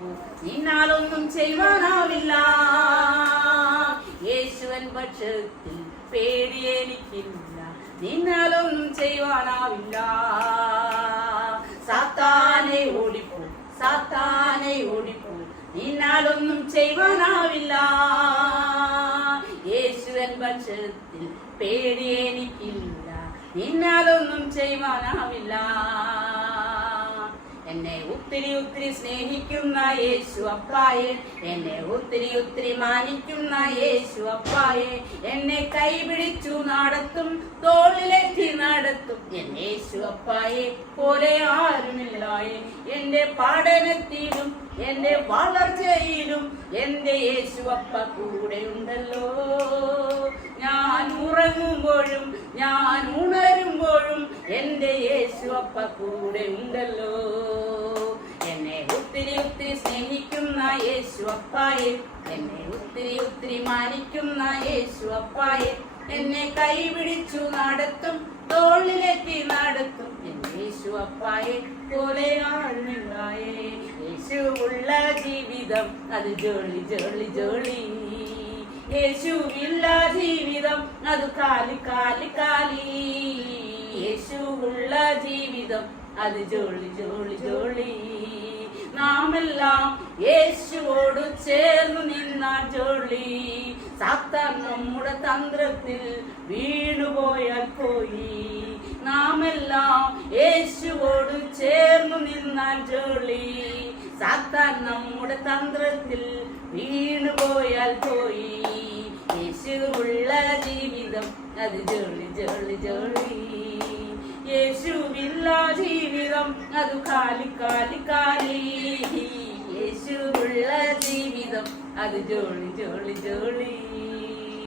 ഓടിപ്പോ, നിന്നാലൊന്നും ചെയ്യുവാനാവില്ല. യേശുവൻ പക്ഷത്തിൽ പേടി എനിക്കില്ല, നിന്നാലൊന്നും ചെയ്യുവാനാവില്ല. സാത്താനെ ഓടിപ്പോ, സാത്താനെ ഓടിപ്പോ, നിന്നാലൊന്നും ചെയ്യുവാനാവില്ല. യേശുവൻ പക്ഷത്തിൽ പേടി എനിക്കില്ല, നിന്നാലൊന്നും ചെയ്യുവാനാവില്ല. എന്നെ ഒത്തിരി ഒത്തിരി സ്നേഹിക്കുന്ന യേശു അപ്പായെ, എന്നെ ഒത്തിരി ഒത്തിരി മാനിക്കുന്ന യേശു അപ്പായെ, എന്നെ കൈപിടിച്ചു നടത്തും, തോളിലെത്തി നടത്തും എൻ യേശു അപ്പായെ പോലെ ആരുമില്ലായെ. എന്റെ പഠനത്തിലും എന്റെ വളർച്ചയിലും എന്റെ യേശു അപ്പ കൂടെ ഉണ്ടല്ലോ. ഞാൻ ഉറങ്ങുമ്പോഴും ഞാൻ ഉണരുമ്പോഴും എന്റെ യേശു അപ്പ കൂടെ ഉണ്ടല്ലോ. എന്നെ ഒത്തിരി ഒത്തിരി സ്നേഹിക്കുന്ന യേശു അപ്പായെ, എന്നെ ഒത്തിരി ഒത്തിരി മാനിക്കുന്ന യേശു അപ്പായെ, എന്നെ കൈപിടിച്ചു നടത്തും, തോളിലെത്തി നടത്തും എൻ യേശു അപ്പായെ പോലെ ആരുമില്ലായേ. യേശുവുള്ള ജീവിതം അത് ജോളി ജോളി ജോളി, യേശുവില്ല ജീവിതം അത് കാലി കാലി കാലി. യേശുവുള്ള ജീവിതം അത് ജോളി ജോളി ജോളി. നാമെല്ലാം യേശുവോട് ചേർന്നു നിന്നാൽ ജോളി. സാത്താൻ നമ്മുടെ തന്ത്രത്തിൽ വീണുപോയാൽ പോയി. നാമെല്ലാം യേശുവോട് ചേർന്നു നിന്നാൽ ജോളി. സാത്താൻ നമ്മുടെ തന്ത്രത്തിൽ വീണുപോയാൽ പോയി. യേശുവുള്ള ജീവിതം അത് ജോളി ജോളി ജോളി, യേശുവില്ല ജീവിതം അത് കാലി കാലി കാലി. യേശുവുള്ള ജീവിതം അത് ജോളി ജോളി ജോളി.